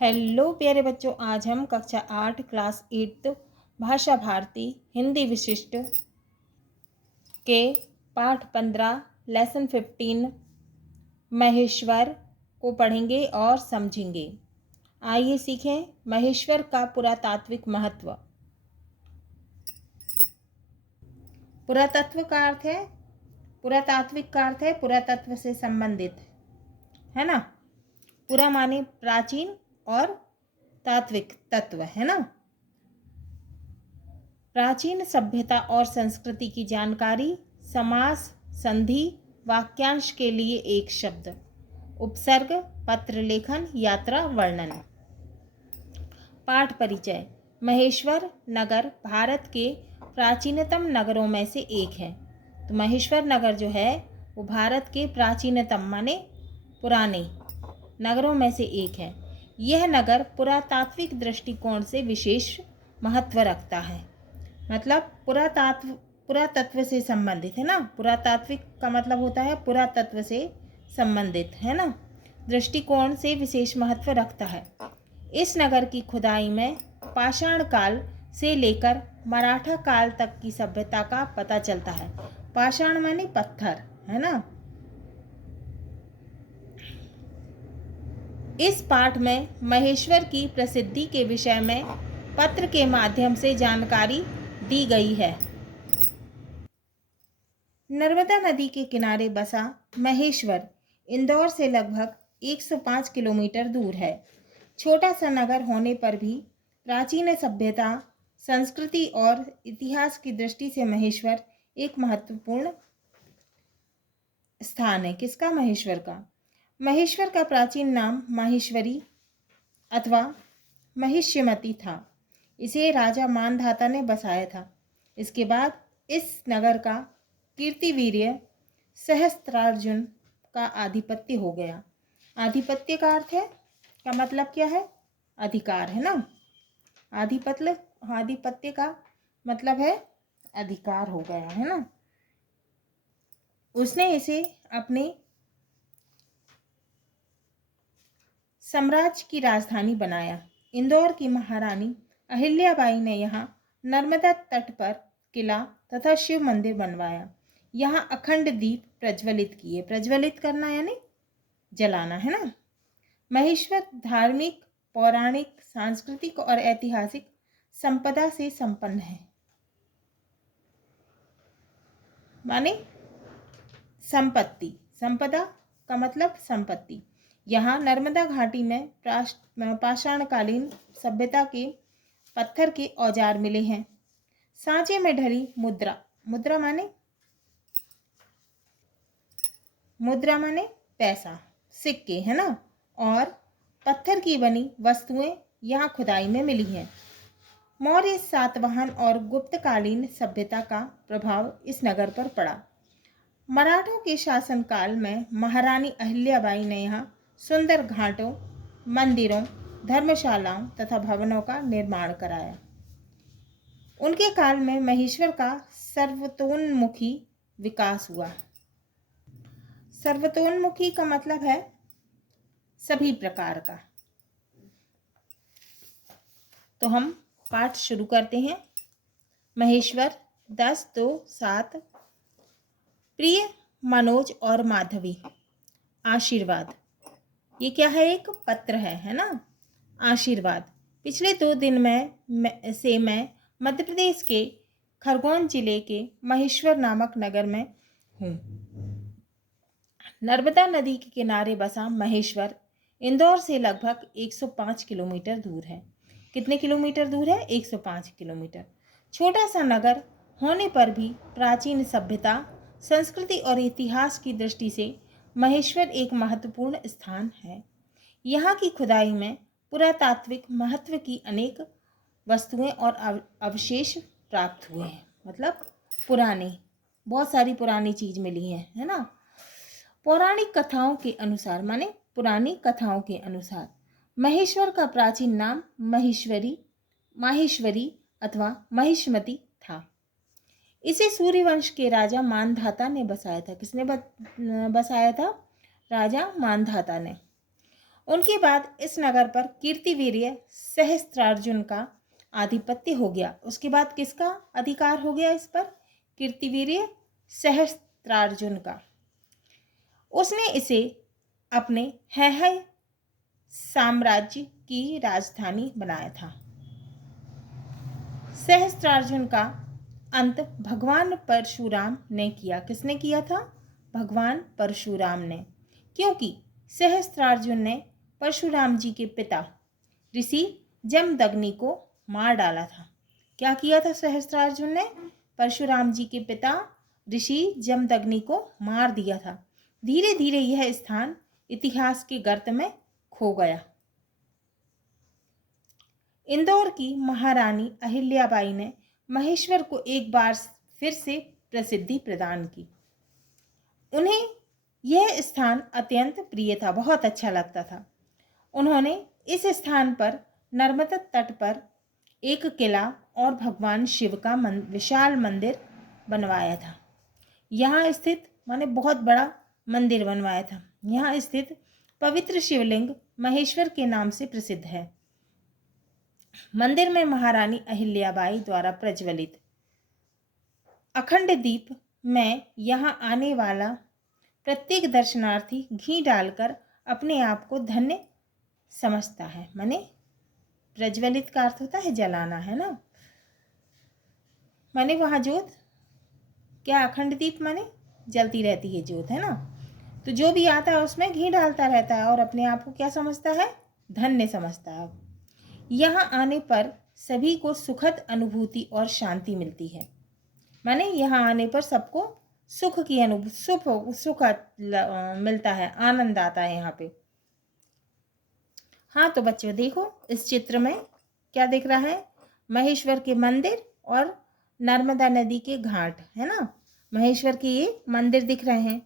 Hello प्यारे बच्चों, आज हम कक्षा 8 क्लास 8 भाषा भारती हिंदी विशिष्ट के पाठ 15 लेसन 15 महेश्वर को पढ़ेंगे और समझेंगे। आइए सीखें महेश्वर का पुरातात्विक महत्व। पुरातत्व का अर्थ है पुरातात्विक का अर्थ है पुरातत्व से संबंधित, है ना। पुरा माने प्राचीन और तात्विक तत्व, है ना। प्राचीन सभ्यता और संस्कृति की जानकारी, समास, संधि, वाक्यांश के लिए एक शब्द, उपसर्ग, पत्र लेखन, यात्रा वर्णन। पाठ परिचय। महेश्वर नगर भारत के प्राचीनतम नगरों में से एक है। तो महेश्वर नगर जो है वो भारत के प्राचीनतम माने पुराने नगरों में से एक है। यह नगर पुरातात्विक दृष्टिकोण से विशेष महत्व रखता है। मतलब पुरातत्व से संबंधित, है ना। पुरातात्विक का मतलब होता है पुरातत्व से संबंधित, है ना, दृष्टिकोण से विशेष महत्व रखता है। इस नगर की खुदाई में पाषाण काल से लेकर मराठा काल तक की सभ्यता का पता चलता है। पाषाण माने पत्थर, है ना। इस पाठ में महेश्वर की प्रसिद्धि के विषय में पत्र के माध्यम से जानकारी दी गई है। नर्मदा नदी के किनारे बसा महेश्वर इंदौर से लगभग 105 किलोमीटर दूर है। छोटा सा नगर होने पर भी प्राचीन सभ्यता, संस्कृति और इतिहास की दृष्टि से महेश्वर एक महत्वपूर्ण स्थान है। किसका? महेश्वर का। महेश्वर का प्राचीन नाम माहेश्वरी अथवा महिष्यमती था। इसे राजा मानधाता ने बसाया था। इसके बाद इस नगर का कीर्तिवीर्य सहस्त्रार्जुन का आधिपत्य हो गया। आधिपत्य का अर्थ है, का मतलब क्या है? अधिकार, है ना। आधिपत्य का मतलब है अधिकार हो गया, है ना। उसने इसे अपने साम्राज्य की राजधानी बनाया। इंदौर की महारानी अहिल्याबाई ने यहाँ नर्मदा तट पर किला तथा शिव मंदिर बनवाया। यहाँ अखंड दीप प्रज्वलित किए। प्रज्वलित करना यानी जलाना, है ना। महेश्वर धार्मिक, पौराणिक, सांस्कृतिक और ऐतिहासिक संपदा से संपन्न है। माने संपत्ति, संपदा का मतलब संपत्ति। यहाँ नर्मदा घाटी में पाषाणकालीन सभ्यता के पत्थर के औजार मिले हैं। सांचे में ढली मुद्रा, मुद्रा माने पैसा, सिक्के, है ना, और पत्थर की बनी वस्तुएं यहाँ खुदाई में मिली हैं। मौर्य, सातवाहन और गुप्तकालीन सभ्यता का प्रभाव इस नगर पर पड़ा। मराठों के शासनकाल में महारानी अहिल्याबाई ने यहाँ सुंदर घाटों, मंदिरों, धर्मशालाओं तथा भवनों का निर्माण कराया। उनके काल में महेश्वर का सर्वतोन्मुखी विकास हुआ। सर्वतोन्मुखी का मतलब है सभी प्रकार का। तो हम पाठ शुरू करते हैं। महेश्वर 10-2-7। प्रिय मनोज और माधवी, आशीर्वाद। ये क्या है? एक पत्र है ना। आशीर्वाद। पिछले 2 दिन मैं मध्य प्रदेश के खरगोन जिले के महेश्वर नामक नगर में हूँ। नर्मदा नदी के किनारे बसा महेश्वर इंदौर से लगभग 105 किलोमीटर दूर है। कितने किलोमीटर दूर है? 105 किलोमीटर। छोटा सा नगर होने पर भी प्राचीन सभ्यता, संस्कृति और इतिहास की दृष्टि से महेश्वर एक महत्वपूर्ण स्थान है। यहाँ की खुदाई में पुरातात्विक महत्व की अनेक वस्तुएं और अवशेष प्राप्त हुए हैं। मतलब पुरानी, बहुत सारी पुरानी चीज मिली है ना। पौराणिक कथाओं के अनुसार, माने पुरानी कथाओं के अनुसार, महेश्वर का प्राचीन नाम माहेश्वरी अथवा महिष्मती था। इसे सूर्यवंश के राजा मानधाता ने बसाया था। किसने बसाया था? राजा मानधाता ने। उनके बाद इस नगर पर कीर्तिवीर्य सहस्त्रार्जुन का आधिपत्य हो गया। उसके बाद किसका अधिकार हो गया इस पर? कीर्तिवीर्य सहस्त्रार्जुन का। उसने इसे अपने हैहय साम्राज्य की राजधानी बनाया था। सहस्त्रार्जुन का अंत भगवान परशुराम ने किया। किसने किया था? भगवान परशुराम ने। क्योंकि सहस्त्रार्जुन ने परशुराम जी के पिता ऋषि जमदग्नि को मार डाला था। क्या किया था सहस्त्रार्जुन ने? परशुराम जी के पिता ऋषि जमदग्नि को मार दिया था। धीरे धीरे यह स्थान इतिहास के गर्त में खो गया। इंदौर की महारानी अहिल्याबाई ने महेश्वर को एक बार फिर से प्रसिद्धि प्रदान की। उन्हें यह स्थान अत्यंत प्रिय था, बहुत अच्छा लगता था। उन्होंने इस स्थान पर नर्मदा तट पर एक किला और भगवान शिव का विशाल मंदिर बनवाया था। यहाँ स्थित माने बहुत बड़ा मंदिर बनवाया था। यहाँ स्थित पवित्र शिवलिंग महेश्वर के नाम से प्रसिद्ध है। मंदिर में महारानी अहिल्याबाई द्वारा प्रज्वलित अखंड दीप में यहाँ आने वाला प्रत्येक दर्शनार्थी घी डालकर अपने आप को धन्य समझता है। माने प्रज्वलित का अर्थ होता है जलाना, है ना। माने वहाँ ज्योत, क्या अखंड दीप माने जलती रहती है ज्योत, है ना। तो जो भी आता है उसमें घी डालता रहता है और अपने आप को क्या समझता है? धन्य समझता है। यहाँ आने पर सभी को सुखद अनुभूति और शांति मिलती है। माने यहाँ आने पर सबको सुख की अनुभूति, सुख मिलता है, आनंद आता है यहाँ पे। हाँ तो बच्चों देखो इस चित्र में क्या दिख रहा है? महेश्वर के मंदिर और नर्मदा नदी के घाट, है ना। महेश्वर के ये मंदिर दिख रहे हैं,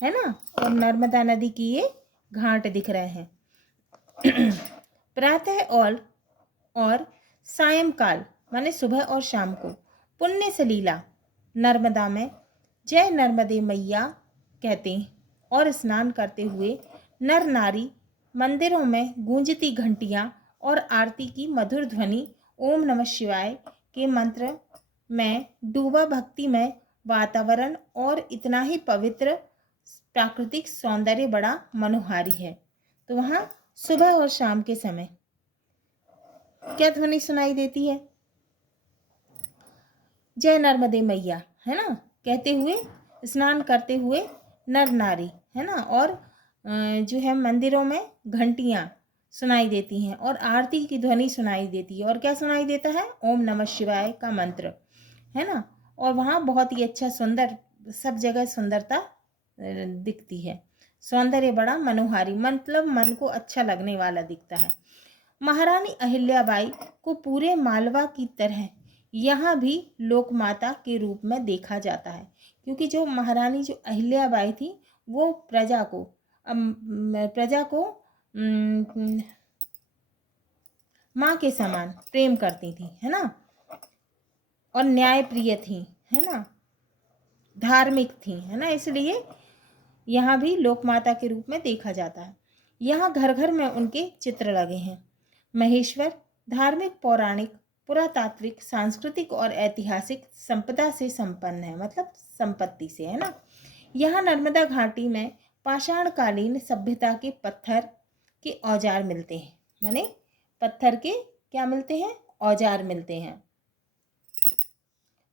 है ना, और नर्मदा नदी की ये घाट दिख रहे हैं। प्रातः और सायंकाल माने सुबह और शाम को पुण्य सलीला नर्मदा में जय नर्मदे मैया कहते हैं और स्नान करते हुए नर नारी मंदिरों में गूंजती घंटियां और आरती की मधुर ध्वनि ओम नमः शिवाय के मंत्र में डूबा भक्ति में वातावरण और इतना ही पवित्र प्राकृतिक सौंदर्य बड़ा मनोहारी है। तो वहाँ सुबह और शाम के समय क्या ध्वनि सुनाई देती है? जय नर्मदे मैया, है ना, कहते हुए स्नान करते हुए नर नारी, है ना, और जो है मंदिरों में घंटियां सुनाई देती हैं और आरती की ध्वनि सुनाई देती है। और क्या सुनाई देता है? ओम नमः शिवाय का मंत्र, है ना। और वहाँ बहुत ही अच्छा सुंदर, सब जगह सुंदरता दिखती है, सौंदर्य बड़ा मनोहारी, मतलब मन को अच्छा लगने वाला दिखता है। महारानी अहिल्याबाई को पूरे मालवा की तरह यहाँ भी लोकमाता के रूप में देखा जाता है, क्योंकि जो महारानी जो अहिल्याबाई थी वो प्रजा को माँ के समान प्रेम करती थी, है ना, और न्याय प्रिय थी, है ना, धार्मिक थी, है ना, इसलिए यहाँ भी लोकमाता के रूप में देखा जाता है। यहाँ घर घर में उनके चित्र लगे हैं। महेश्वर धार्मिक, पौराणिक, पुरातात्विक, सांस्कृतिक और ऐतिहासिक संपदा से संपन्न है, मतलब संपत्ति से, है ना। यहाँ नर्मदा घाटी में पाषाणकालीन सभ्यता के पत्थर के औजार मिलते हैं। माने पत्थर के क्या मिलते हैं? औजार मिलते हैं।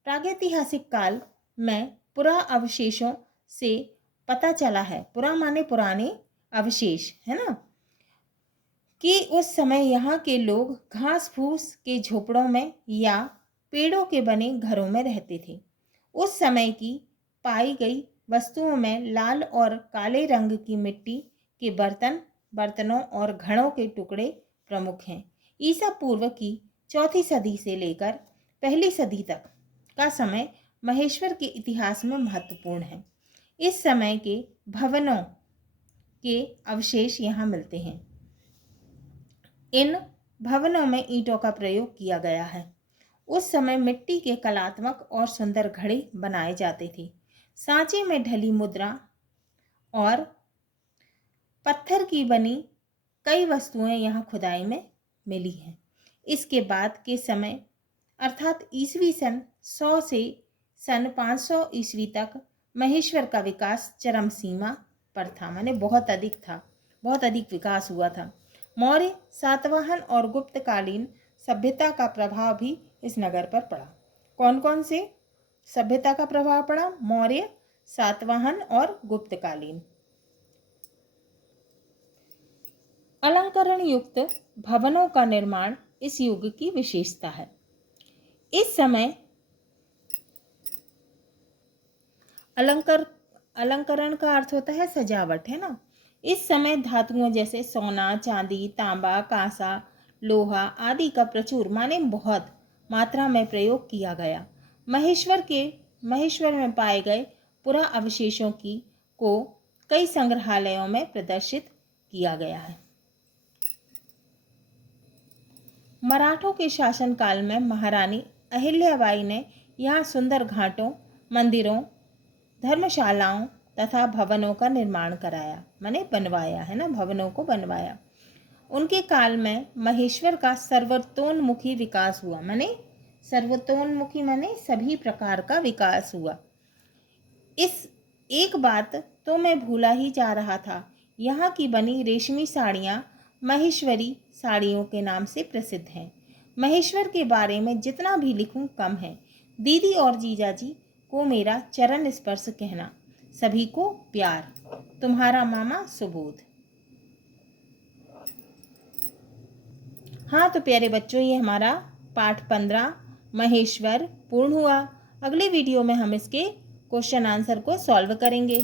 प्रागैतिहासिक काल में पुरा अवशेषों से पता चला है, पुरा माने पुराने अवशेष, है ना, कि उस समय यहाँ के लोग घास फूस के झोपड़ों में या पेड़ों के बने घरों में रहते थे। उस समय की पाई गई वस्तुओं में लाल और काले रंग की मिट्टी के बर्तनों और घड़ों के टुकड़े प्रमुख हैं। ईसा पूर्व की 4वीं सदी से लेकर 1ली सदी तक का समय महेश्वर के इतिहास में महत्वपूर्ण है। इस समय के भवनों के अवशेष यहाँ मिलते हैं। इन भवनों में ईंटों का प्रयोग किया गया है। उस समय मिट्टी के कलात्मक और सुंदर घड़े बनाए जाते थे। सांचे में ढली मुद्रा और पत्थर की बनी कई वस्तुएं यहाँ खुदाई में मिली हैं। इसके बाद के समय अर्थात ईसवी सन 100 से सन 500 ईस्वी तक महेश्वर का विकास चरम सीमा पर था, माने बहुत अधिक था, बहुत अधिक विकास हुआ था। मौर्य, सातवाहन और गुप्तकालीन सभ्यता का प्रभाव भी इस नगर पर पड़ा। कौन कौन से सभ्यता का प्रभाव पड़ा? मौर्य, सातवाहन और गुप्तकालीन। अलंकरण युक्त भवनों का निर्माण इस युग की विशेषता है। इस समय अलंकरण का अर्थ होता है सजावट, है ना। इस समय धातुओं जैसे सोना, चांदी, तांबा, कांसा, लोहा आदि का प्रचुर माने बहुत मात्रा में प्रयोग किया गया। महेश्वर में पाए गए पुरा अवशेषों को कई संग्रहालयों में प्रदर्शित किया गया है। मराठों के शासनकाल में महारानी अहिल्याबाई ने यहाँ सुंदर घाटों, मंदिरों, धर्मशालाओं तथा भवनों का निर्माण कराया, माने बनवाया, है ना, भवनों को बनवाया। उनके काल में महेश्वर का सर्वतोन्मुखी विकास हुआ, माने सर्वतोन्मुखी माने सभी प्रकार का विकास हुआ। इस एक बात तो मैं भूला ही जा रहा था, यहाँ की बनी रेशमी साड़ियाँ महेश्वरी साड़ियों के नाम से प्रसिद्ध हैं। महेश्वर के बारे में जितना भी लिखूं कम है। दीदी और जीजाजी को मेरा चरण स्पर्श कहना। सभी को प्यार। तुम्हारा मामा सुबोध। हाँ तो प्यारे बच्चों, ये हमारा पाठ 15 महेश्वर पूर्ण हुआ। अगले वीडियो में हम इसके क्वेश्चन आंसर को सॉल्व करेंगे।